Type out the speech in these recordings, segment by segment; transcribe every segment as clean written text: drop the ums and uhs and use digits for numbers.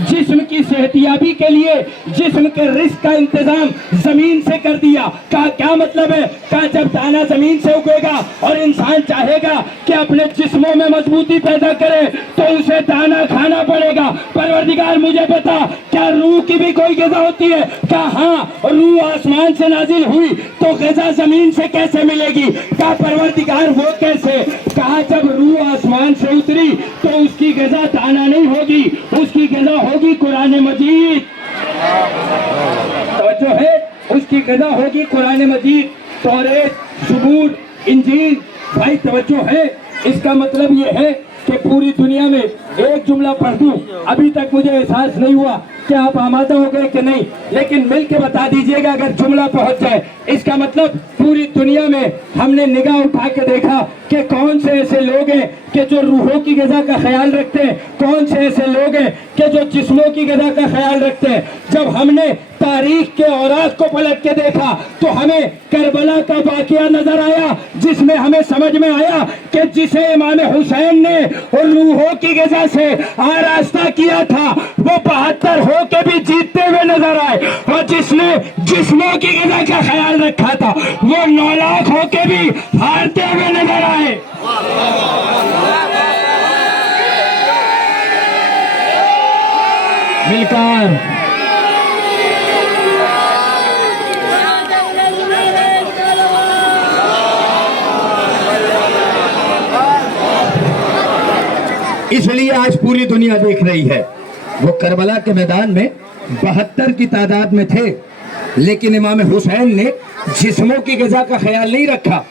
जिस्म की सेहतियाबी के लिए जिस्म के रिस्क का इंतजाम जमीन से कर दिया। का क्या मतलब है? का जब दाना जमीन से उगेगा और इंसान चाहेगा कि अपने जिस्मों में मजबूती पैदा करे तो उसे दाना खाना पड़ेगा। परवरदिगार मुझे बता, क्या रूह की भी कोई ग़िज़ा होती है? क्या हाँ, रूह आसमान से नाजिल हुई तो ग़िज़ा जमीन से कैसे मिलेगी? क्या परवरदिगार वो कैसे? कहा जब रूह आसमान से उतरी तो उसकी ग़िज़ा दाना नहीं होगी, उसकी ग़िज़ा होगी कुरान मजीद। तो जो है उसकी ग़िज़ा होगी कुरान मजीद, तौरात, ज़बूर, इंजील। भाई तवज्जो है, इसका मतलब ये है कि पूरी दुनिया में एक जुमला पढ़ दूं, अभी तक मुझे एहसास नहीं हुआ कि आप आमादा हो गए कि नहीं, लेकिन मिल के बता दीजिएगा अगर जुमला पहुंच जाए। इसका मतलब पूरी दुनिया में हमने निगाह उठा के देखा कि कौन से ऐसे लोग हैं कि जो रूहों की ग़िज़ा का ख्याल रखते हैं, कौन से ऐसे लोग हैं कि जो जिस्मों की ग़िज़ा का ख्याल रखते हैं। जब हमने तारीख के औरात को पलट के देखा तो हमें करबला का वाक़या नजर आया, जिसमें हमें समझ में आया कि जिसे इमाम हुसैन ने रूहों की ग़िज़ा से आरास्ता किया था वो 72 हो के भी जीतते हुए नजर आए, और जिसने जिस्मों की ग़िज़ा का ख्याल रखा था वो 9 लाख हो के भी हारते हुए नजर आए। मिलकर इसलिए आज पूरी दुनिया देख रही है। वो करबला के मैदान में 72 की तादाद में थे, लेकिन इमाम हुसैन ने जिस्मों की ग़िज़ा का ख्याल नहीं रखा,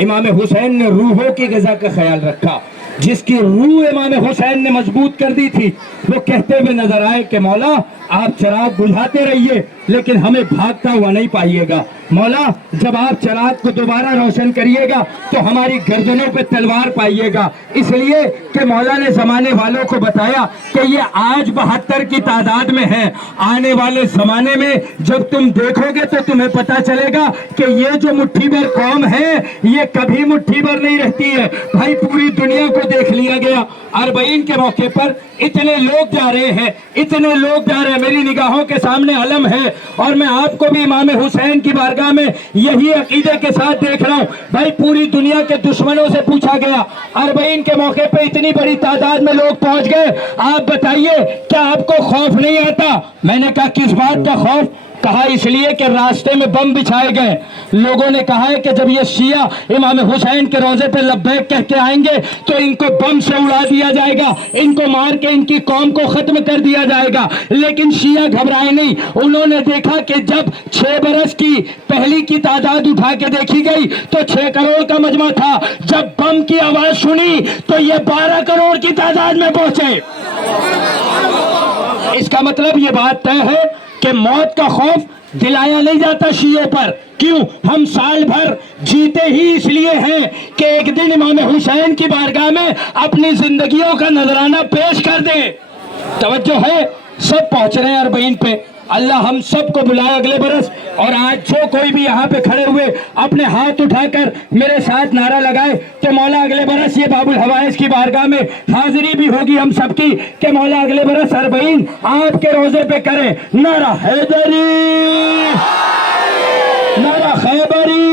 इमाम हुसैन ने रूहों की ग़िज़ा का ख्याल रखा। जिसकी रूह इमाम हुसैन ने मजबूत कर दी थी वो कहते हुए नजर आए कि मौला आप चिराग बुझाते रहिए लेकिन हमें भागता हुआ नहीं पाइएगा। मौला जब आप चिराग को दोबारा रोशन करिएगा तो हमारी गर्दनों पे तलवार पाइएगा। इसलिए कि मौला ने जमाने वालों को बताया कि ये आज 72 की तादाद में है, आने वाले जमाने में जब तुम देखोगे तो तुम्हें पता चलेगा कि ये जो मुट्ठी भर कौम है ये कभी मुट्ठी भर नहीं रहती है। भाई पूरी दुनिया को देख लिया गया, अरबईन के मौके पर इतने लोग जा रहे हैं, इतने लोग जा रहे हैं, मेरी निगाहों के सामने अलम है, और मैं आपको भी इमाम हुसैन की बारगाह में यही अकीदे के साथ देख रहा हूँ। भाई पूरी दुनिया के दुश्मनों से पूछा गया, अरबईन के मौके पे इतनी बड़ी तादाद में लोग पहुंच गए, आप बताइए क्या आपको खौफ नहीं आता? मैंने कहा किस बात का खौफ? कहा इसलिए कि रास्ते में बम बिछाए गए। लोगों ने कहा है कि जब ये शिया इमाम हुसैन के रोजे पे लब्बैक कह के आएंगे तो इनको बम से उड़ा दिया जाएगा, इनको मार के इनकी कौम को खत्म कर दिया जाएगा। लेकिन शिया घबराए नहीं, उन्होंने देखा कि जब 6 बरस की पहली की तादाद उठा के देखी गई तो 6 करोड़ का मजमा था, जब बम की आवाज सुनी तो ये 12 करोड़ की तादाद में पहुंचे। इसका मतलब ये बात तय है कि मौत का खौफ दिलाया नहीं जाता शियों पर। क्यों? हम साल भर जीते ही इसलिए हैं कि एक दिन इमाम हुसैन की बारगाह में अपनी जिंदगियों का नजराना पेश कर दे। तवज्जो है, सब पहुंच रहे हैं अरबईन पे, अल्लाह हम सबको बुलाए अगले बरस। और आज जो कोई भी यहाँ पे खड़े हुए अपने हाथ उठाकर मेरे साथ नारा लगाए तो मौला अगले बरस ये बाबुल हवाइज की बारगाह में हाजिरी भी होगी हम सबकी कि मौला अगले बरस अरबईन आपके रोजे पे करे नारा हैदरी, नारा खैबरी।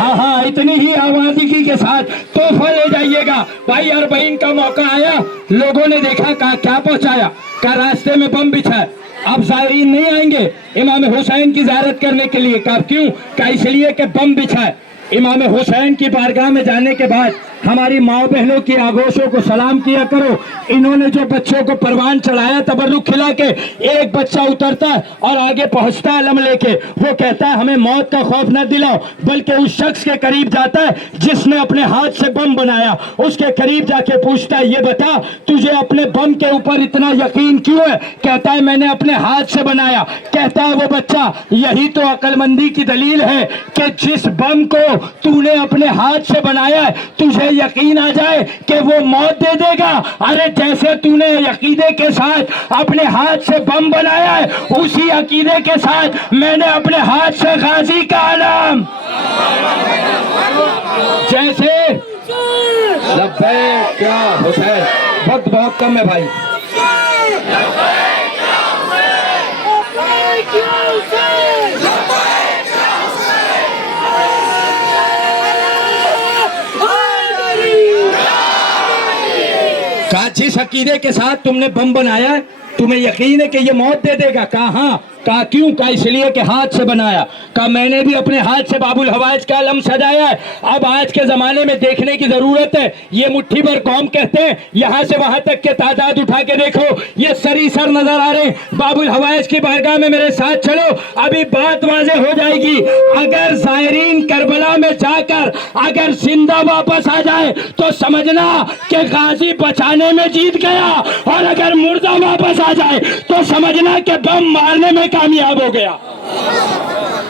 हाँ, इतनी ही आवाज़गी के साथ तोहफा ले जाइएगा। भाई अरबईन का मौका आया, लोगों ने देखा क्या पहुंचाया, का रास्ते में बम बिछा, अब ज़ायरीन नहीं आएंगे इमाम हुसैन की ज़ियारत करने के लिए। का क्यों? का इसलिए कि बम बिछा है। इमाम हुसैन की बारगाह में जाने के बाद हमारी माँ बहनों की आगोशों को सलाम किया करो। इन्होंने जो बच्चों को परवान चढ़ाया तबर्रुक खिला के, एक बच्चा उतरता है और आगे पहुंचता है अलम लेके, वो कहता है हमें मौत का खौफ न दिलाओ, बल्कि उस शख्स के करीब जाता है जिसने अपने हाथ से बम बनाया, उसके करीब जाके पूछता है ये बता तुझे अपने बम के ऊपर इतना यकीन क्यों है? कहता है मैंने अपने हाथ से बनाया। कहता है वो बच्चा यही तो अक्लमंदी की दलील है कि जिस बम को तूने अपने हाथ से बनाया है तुझे यकीन आ जाए कि वो मौत दे देगा। अरे जैसे तूने अकीदे के साथ अपने हाथ से बम बनाया है, उसी अकीदे के साथ मैंने अपने हाथ से गाजी का आलम, जैसे लब्बैक या हुसैन। वक्त बहुत कम है भाई। जिस अकीदे के साथ तुमने बम बनाया है तुम्हें यकीन है कि ये मौत दे देगा? कहा हाँ। कहा क्यों? कहा इसलिए कि हाथ से बनाया। कहा मैंने भी अपने हाथ से बाबुल हवाइज का अलम सजाया है। अब आज के जमाने में देखने की जरूरत है। ये मुट्ठी भर कौम कहते हैं, यहाँ से वहां तक के तादाद उठा के देखो, ये सरीसर नजर आ रहे हैं। बाबुल हवाइज की बारगाह में मेरे साथ चलो, अभी बात वाज़े हो जाएगी। अगर ज़ायरीन करबला में जाकर अगर जिंदा वापस आ जाए तो समझना कि गाजी बचाने में जीत गया, और अगर मुर्दा वापस आ जाए तो समझना कि बम मारने में कामयाब हो गया।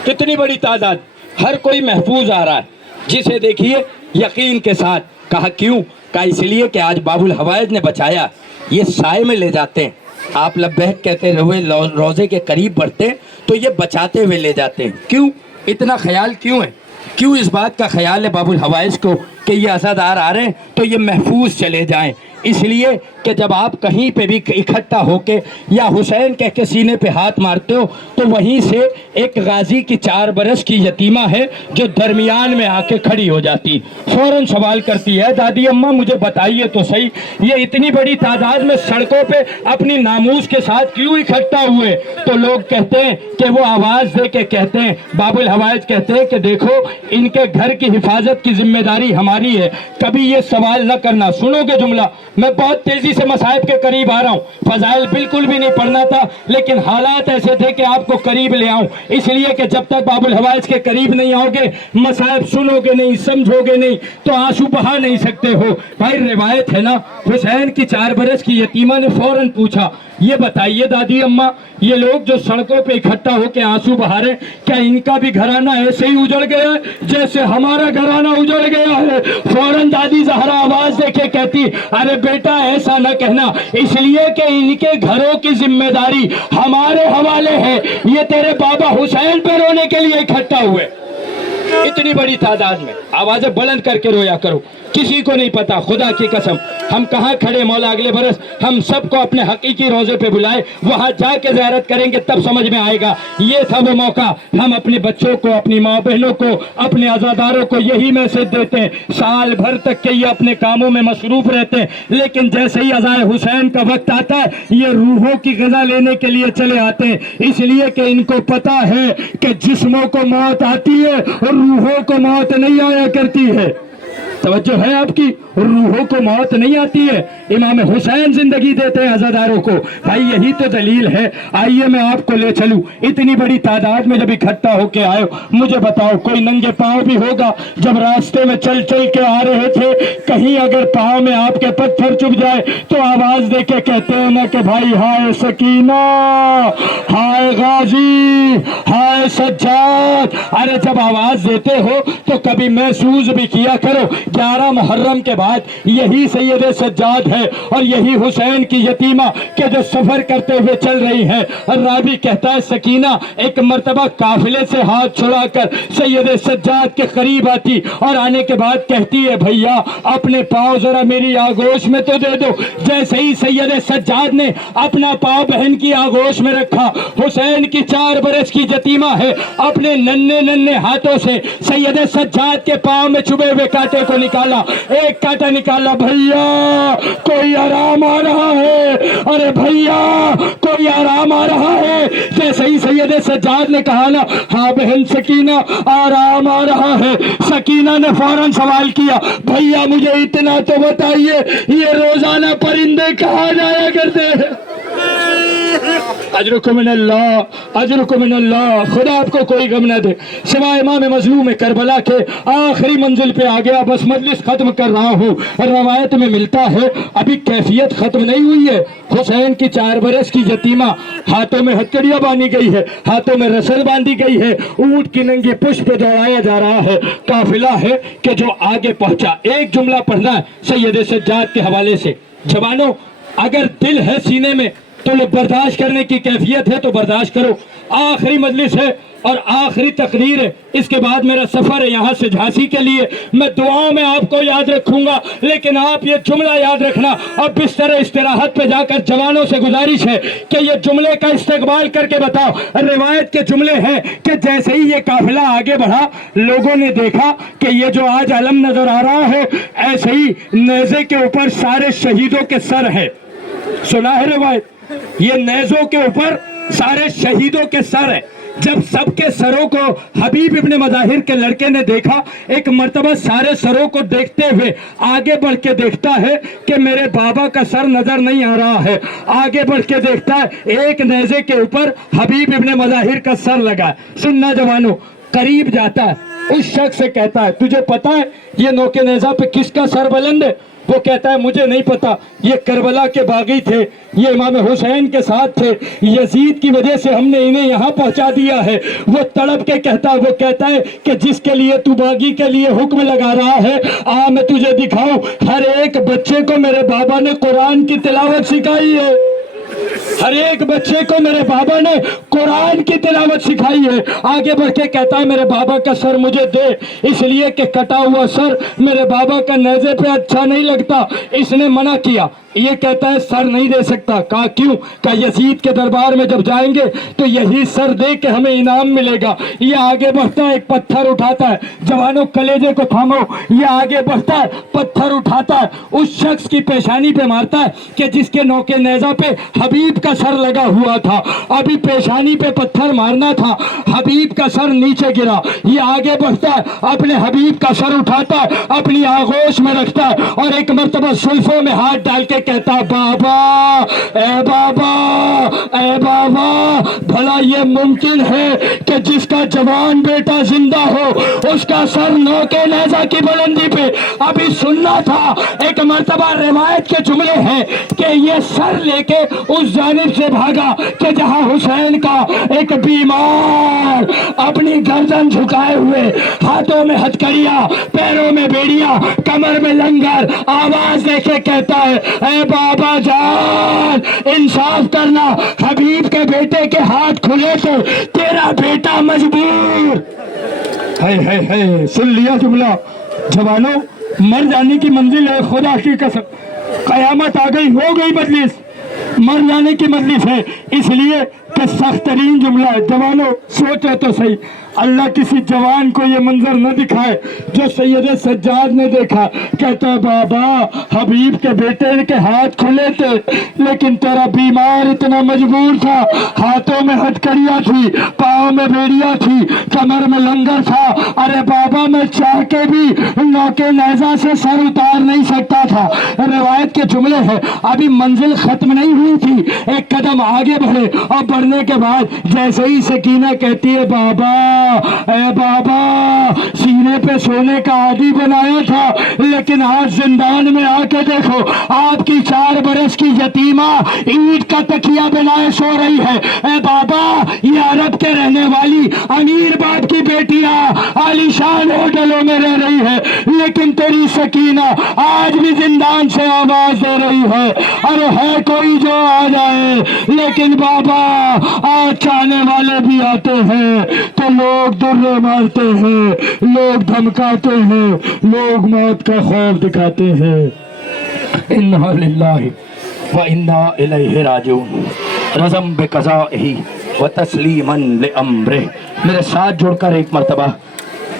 कितनी बड़ी तादाद, हर कोई महफूज आ रहा है, जिसे देखिए यकीन के साथ। कहा क्यों? कहा इसलिए कि आज बाबुल हवाइज ने बचाया। ये साए में ले जाते हैं, आप लब्बैक कहते हुए रोजे के करीब बढ़ते तो ये बचाते हुए ले जाते हैं। क्यों? इतना ख्याल क्यों है? क्यों इस बात का ख्याल है बाबुल हवाइज को कि ये अज़ादार आ रहे हैं तो ये महफूज चले जाएं? इसलिए कि जब आप कहीं पे भी इकट्ठा होके या हुसैन कह के सीने पे हाथ मारते हो तो वहीं से एक गाजी की 4 बरस की यतीमा है जो दरमियान में आके खड़ी हो जाती, फौरन सवाल करती है, दादी अम्मा मुझे बताइए तो सही, ये इतनी बड़ी तादाद में सड़कों पे अपनी नामूस के साथ क्यों इकट्ठा हुए? तो लोग कहते हैं कि वो आवाज़ दे के कहते हैं, बाबुल हवाइज कहते हैं कि देखो इनके घर की हिफाजत की जिम्मेदारी हमारी है, कभी ये सवाल न करना। सुनोगे जुमला? मैं बहुत तेजी से मसाइब के करीब आ रहा हूँ, फजाइल बिल्कुल भी नहीं पढ़ना था, लेकिन हालात ऐसे थे कि आपको करीब ले आऊं, इसलिए कि जब तक बाबुल हवाइज के करीब नहीं आओगे, मसाइब सुनोगे नहीं, समझोगे नहीं, तो आंसू बहा नहीं सकते हो। भाई रिवायत है ना, हुसैन की 4 बरस की यतीमा ने फौरन पूछा, ये बताइए दादी अम्मा, ये लोग जो सड़कों पे इकट्ठा होकर आंसू बहा रहे, क्या इनका भी घराना ऐसे ही उजड़ गया है जैसे हमारा घराना उजड़ गया है? फौरन दादी जहरा आवाज देके कहती, अरे बेटा ऐसा न कहना, इसलिए कि इनके घरों की जिम्मेदारी हमारे हवाले है, ये तेरे बाबा हुसैन पे रोने के लिए इकट्ठा हुए। इतनी बड़ी तादाद में आवाजें बुलंद करके रोया करो, किसी को नहीं पता, खुदा की कसम हम कहाँ खड़े, मौला अगले बरस हम सबको अपने हकीकी रोजे पे बुलाए, वहां जाके ज़ियारत करेंगे तब समझ में आएगा। ये था वो मौका, हम अपने बच्चों को, अपनी माँ बहनों को, अपने आज़ादारों को यही मैसेज देते हैं। साल भर तक के ये अपने कामों में मसरूफ रहते हैं, लेकिन जैसे ही अज़ाए हुसैन का वक्त आता है ये रूहों की ग़िज़ा लेने के लिए चले आते हैं, इसलिए कि इनको पता है कि जिस्मों को मौत आती है और रूहों को मौत नहीं आया करती है। तवज्जो है आपकी? रूहों को मौत नहीं आती है, इमाम हुसैन जिंदगी देते हैं अज़ादारों को। भाई यही तो दलील है। आइए मैं आपको ले चलूं, इतनी बड़ी तादाद में जब इकट्ठा होके आए, मुझे बताओ कोई नंगे पांव भी होगा जब रास्ते में चल चल के आ रहे थे, कहीं अगर पांव में आपके पत्थर चुभ जाए तो आवाज दे के कहते हैं ना कि भाई हाय सकीना, हाय गाजी, हाय सज्जाद। अरे जब आवाज देते हो तो कभी महसूस भी किया करो, 11 मुहर्रम के बाद यही सैयद सज्जाद है और यही हुसैन की यतीमा के जो सफर करते हुए चल रही है। और रावी कहता है सकीना एक मर्तबा काफिले से हाथ छुड़ाकर सैयद सज्जाद के करीब आती और आने के बाद कहती है भैया अपने पाँव जरा मेरी आगोश में तो दे दो। जैसे ही सैयद सज्जाद ने अपना पाँव बहन की आगोश में रखा, हुसैन की 4 बरस की यतीमा है, अपने नन्हे नन्हे हाथों से सैयद सज्जाद के पाँव में छुपे हुए कांटे को निकाला, एक कांटा निकाला, भैया कोई आराम आ रहा है, अरे भैया कोई आराम आ रहा है। जैसे ही सैयद सज्जाद ने कहा ना हाँ बहन सकीना आराम आ रहा है, सकीना ने फौरन सवाल किया भैया मुझे इतना तो बताइए ये रोजाना परिंदे कहाँ जाया करते हैं? अजरुकुम मिनल्लाह, अजरुकुम मिनल्लाह, खुदा आपको कोई गम न दे। सिवाय इमाम मजलूम करबला के आखिरी मंजिल पे आ गया, बस मजलिस खत्म कर रहा हूँ। रवायत में मिलता है अभी कैफियत खत्म नहीं हुई है। हुसैन की 4 बरस की यतीमा, हाथों में हथकड़ियाँ बांधी गई है, हाथों में रसल बांधी गई है, ऊंट की नंगी पुष्प पे दौड़ाया जा रहा है। काफिला है कि जो आगे पहुंचा। एक जुमला पढ़ना है सैयद सज्जाद के हवाले से, जवानों अगर दिल है सीने में तो बर्दाश्त करने की कैफियत है तो बर्दाश्त करो। आखिरी मजलिस है और आखिरी तकरीर है, इसके बाद मेरा सफर है यहाँ से झांसी के लिए। मैं दुआओं में आपको याद रखूंगा, लेकिन आप ये जुमला याद रखना। अब बिस्तर इस्तिराहत पे जाकर जवानों से गुजारिश है कि ये जुमले का इस्तेमाल करके बताओ। रिवायत के जुमले हैं कि जैसे ही ये काफिला आगे बढ़ा, लोगों ने देखा कि ये जो आज अलम नजर आ रहा है, ऐसे ही नेज़े के ऊपर सारे शहीदों के सर है। सुना है रिवायत, ये नेज़ों के ऊपर सारे शहीदों के सर है। जब सबके सरों को हबीब इब्ने मज़ाहिर के लड़के ने देखा, एक मर्तबा सारे सरों को देखते हुए आगे बढ़ के देखता है कि मेरे बाबा का सर नजर नहीं आ रहा है। आगे बढ़ के देखता है, एक नेज़े के ऊपर हबीब इब्ने मज़ाहिर का सर लगा है। सुनना जवानों, करीब जाता है, उस शख्स से कहता है, तुझे पता है ये नौके नेज़ा पे किसका सर बुलंद है? वो कहता है, मुझे नहीं पता, ये करबला के बागी थे, ये इमाम हुसैन के साथ थे, यजीद की वजह से हमने इन्हें यहाँ पहुँचा दिया है। वो तड़प के कहता है, वो कहता है कि जिसके लिए तू बागी के लिए हुक्म लगा रहा है, आ मैं तुझे दिखाऊं, हर एक बच्चे को मेरे बाबा ने कुरान की तिलावत सिखाई है। हर एक बच्चे को मेरे बाबा ने कुरान की तिलावत सिखाई है। आगे बढ़ के कहता है, मेरे बाबा का सर मुझे दे, इसलिए कि कटा हुआ सर मेरे बाबा का नेज़े पे अच्छा नहीं लगता। इसने मना किया, ये कहता है सर नहीं दे सकता। कहा क्यों? कहा यजीद के दरबार में जब जाएंगे तो यही सर दे के हमें इनाम मिलेगा। ये आगे बढ़ता है, एक पत्थर उठाता है, जवानों कलेजे को थामो, ये आगे बढ़ता है, पत्थर उठाता है, उस शख्स की पेशानी पे मारता है कि जिसके नौके नेज़ा पे हबीब का सर लगा हुआ था। अभी पेशानी पे पत्थर मारना था, हबीब का सर नीचे गिरा। ये आगे बढ़ता है, अपने हबीब का सर उठाता है, अपनी आगोश में रखता है और एक मर्तबा जुल्फों में हाथ डाल के कहता, बाबा ए बाबा ए बाबा, भला ये मुमकिन है कि जिसका जवान बेटा जिंदा हो उसका सर नौके नेज़ा की बुलंदी पे। अभी सुनना था, एक मर्तबा रिवायत के जुमले हैं कि ये सर लेके उस जानिब से भागा कि जहां हुसैन का एक बीमार अपनी गर्दन झुकाए हुए, हाथों में हथकड़ियां, पैरों में बेड़ियां, कमर में लंगर, आवाज देके कहता है, ए बाबा जान इंसाफ करना, हबीब के बेटे के हाथ खुले थे, तेरा बेटा मजबूर है। सुन लिया जुमला जवानों, मर जाने की मंजिल है, खुदा की कसम, कयामत आ गई, हो गई मजलिस, मर जाने की मजलिस है, इसलिए कि सख्त तरीन जुमला है। जवानों सोचो तो सही, अल्लाह किसी जवान को ये मंजर न दिखाए जो सैयद सज्जाद ने देखा। कहता बाबा हबीब के बेटे के हाथ खुले थे, लेकिन तेरा बीमार इतना मजबूर था, हाथों में हथकड़ियां थी, पाँव में बेड़ियां थी, कमर में लंगर था। अरे बाबा मैं चाह के भी नौके नेज़ा से सर उतार नहीं सकता था। रिवायत के जुमले हैं, अभी मंजिल खत्म नहीं हुई थी, एक कदम आगे बढ़े और बढ़ने के बाद जैसे ही सकीना कहती है, बाबा ए बाबा, सीने पे सोने का आदि बनाया था, लेकिन आज जिंदान में आके देखो आपकी 4 बरस की यतीमा ईंट का तकिया बनाए सो रही है। ए बाबा, ये अरब के रहने वाली अमीर बाप की बेटियां आलीशान होटलों में रह रही है, लेकिन तेरी सकीना आज भी जिंदान से आवाज दे रही है, अरे है कोई जो आ जाए। लेकिन बाबा आज चाहने वाले भी आते हैं तो लोग दुर्रे मारते हैं, लोग धमकाते हैं, लोग मौत का खौफ दिखाते हैं। इन्ना लिल्लाहि व इन्ना इलैहि राजिऊन, रज़म बिक़ज़ाइही व तस्लीमन लिअम्रिही। मेरे साथ जुड़कर एक मर्तबा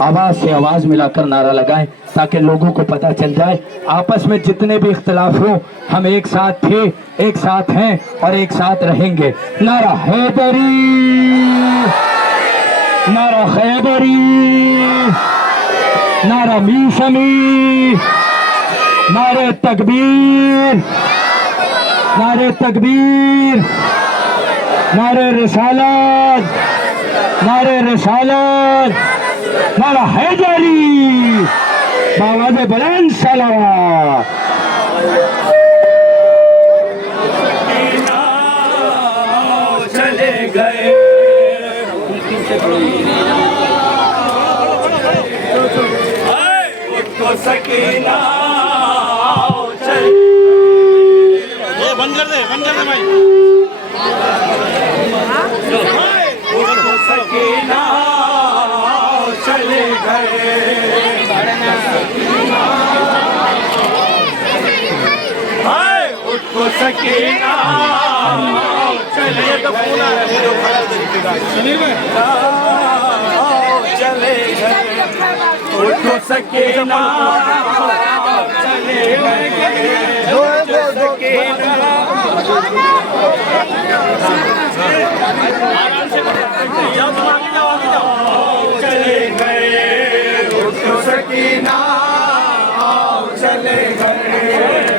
आवाज से आवाज मिलाकर नारा लगाएं ताकि लोगों को पता चल जाए, आपस में जितने भी इख्तिलाफ हो हम एक साथ थे, एक साथ हैं और एक साथ रहेंगे। नारा हैदरी, नारा खैबरी, नारा मीसमी, नारे तकबीर, नारे तकबीर, नारे रिसालत, नारे रिसालत, नारा हैदरी, बावाज़े बुलंद सलावत। चले गए सकीना बंद कर दे भाई। سکینہ چلے گئے اٹھ کو سکینہ چلے چلے گئے اٹھ کو سکینہ چلے گئے چلے گئے اٹھ کو سکینہ چلے گئے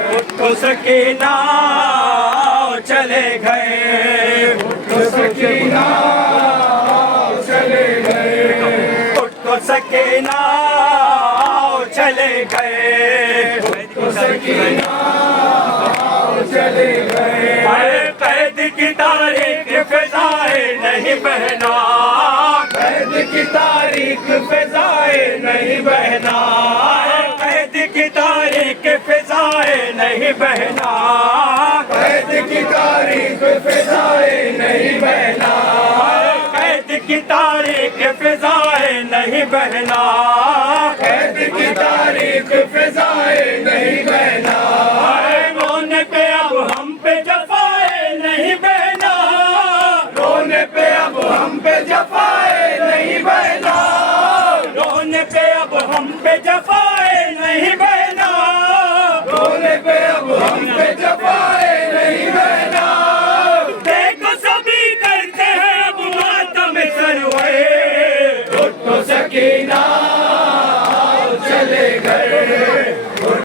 اٹھ کو سکینہ چلے گئے اٹھ کو سکینہ چلے گئے اٹھ کو سکینہ چلے گئے اٹھ کو سکینہ چلے گئے قید کی تاریخ فضائے نہیں بہنا قید کی تاریخ فضائے نہیں بہنا قید کی تاریخ فضائے نہیں بہنا قید کی تاریخ فضائے نہیں بہنا قید کی تاریخ فضائے نہیں بہنا